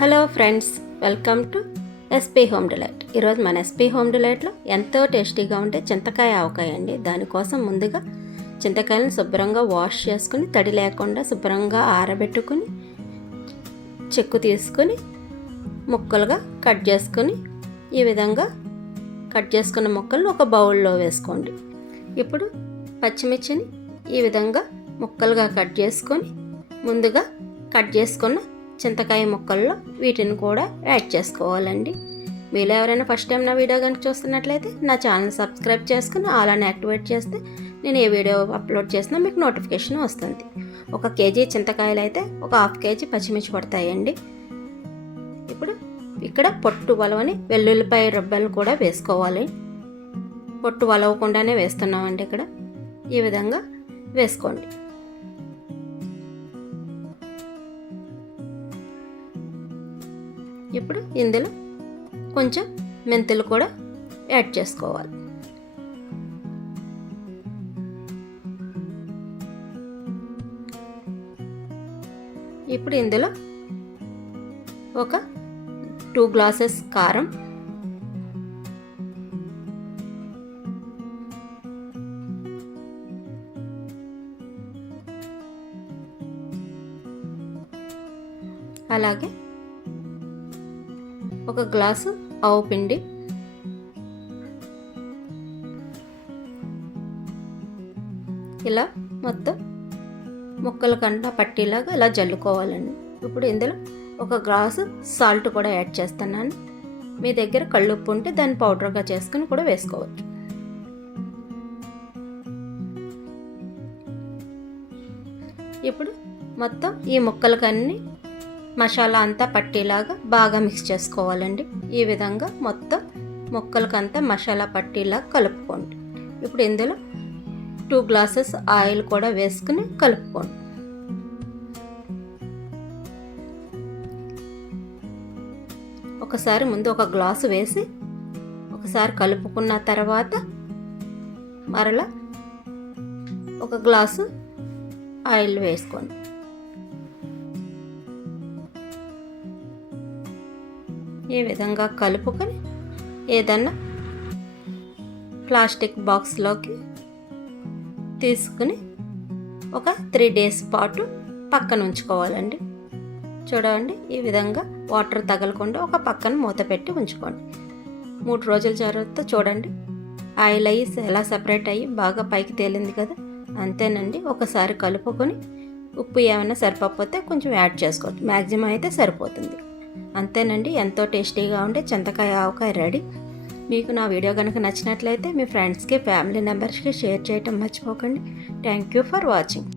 Hello friends, welcome to SP home delight. ఈరోజు మన SP home డిలైట్లో ఎంతో టేస్టీగా ఉండే చింతకాయ ఆవకాయ అండి. దానికోసం ముందుగా చింతకాయలను శుభ్రంగా వాష్ చేసుకుని తడి లేకుండా శుభ్రంగా ఆరబెట్టుకుని చెక్కు తీసుకుని ముక్కలుగా కట్ చేసుకుని ఈ విధంగా కట్ చేసుకున్న ముక్కలను ఒక బౌల్లో వేసుకోండి. ఇప్పుడు పచ్చిమిర్చిని ఈ విధంగా ముక్కలుగా కట్ చేసుకొని ముందుగా కట్ చేసుకున్న చింతకాయ ముక్కల్లో వీటిని కూడా యాడ్ చేసుకోవాలండి. మీరు ఎవరైనా ఫస్ట్ టైం నా వీడియో కనుక చూస్తున్నట్లయితే నా ఛానల్ సబ్స్క్రైబ్ చేసుకుని అలానే యాక్టివేట్ చేస్తే నేను ఏ వీడియో అప్లోడ్ చేసినా మీకు నోటిఫికేషన్ వస్తుంది. 1 కేజీ చింతకాయలు అయితే ఒక 1/2 కేజీ పచ్చిమిర్చి పడతాయండి. ఇప్పుడు ఇక్కడ పొట్టు వలవని వెల్లుల్లిపాయ రబ్బలు కూడా వేసుకోవాలి. పొట్టు వలవకుండానే వేస్తున్నామండి. ఇక్కడ ఈ విధంగా వేసుకోండి. ఇప్పుడు ఇందులో కొంచెం మెంతులు కూడా యాడ్ చేసుకోవాలి. ఇప్పుడు ఇందులో ఒక 2 గ్లాసెస్ కారం, అలాగే 1 గ్లాసు ఆవు పిండి, ఇలా మొత్తం ముక్కల కంట పట్టేలాగా ఇలా జల్లుకోవాలండి. ఇప్పుడు ఇందులో 1 గ్లాసు సాల్ట్ కూడా యాడ్ చేస్తున్నాను. మీ దగ్గర కళ్ళుప్పు ఉంటే దాన్ని పౌడర్గా చేసుకుని కూడా వేసుకోవచ్చు. ఇప్పుడు మొత్తం ఈ ముక్కలకన్నీ మసాలా అంతా పట్టేలాగా బాగా మిక్స్ చేసుకోవాలండి. ఈ విధంగా మొత్తం ముక్కలకంతా మసాలా పట్టేలాగా కలుపుకోండి. ఇప్పుడు ఇందులో 2 గ్లాసెస్ ఆయిల్ కూడా వేసుకుని కలుపుకోండి. ఒకసారి ముందు 1 గ్లాసు వేసి ఒకసారి కలుపుకున్న తర్వాత మరలా 1 గ్లాసు ఆయిల్ వేసుకోండి. ఈ విధంగా కలుపుకొని ఏదన్నా ప్లాస్టిక్ బాక్స్లోకి తీసుకుని ఒక 3 డేస్ పాటు పక్కన ఉంచుకోవాలండి. చూడండి, ఈ విధంగా వాటర్ తగలకుండా ఒక పక్కన మూత పెట్టి ఉంచుకోండి. 3 రోజుల తర్వాత చూడండి, ఆయిల్ అయ్యి ఎలా సెపరేట్ అయ్యి బాగా పైకి తేలింది కదా. అంతేనండి. ఒకసారి కలుపుకొని ఉప్పు ఏమైనా సరిపోతే కొంచెం యాడ్ చేసుకోవచ్చు. మ్యాక్సిమం అయితే సరిపోతుంది. అంతేనండి, ఎంతో టేస్టీగా ఉండే చింతకాయ ఆవకాయ రెడీ. మీకు నా వీడియో కనుక నచ్చినట్లయితే మీ ఫ్రెండ్స్కి, ఫ్యామిలీ మెంబర్స్కి షేర్ చేయటం మర్చిపోకండి. Thank you for watching.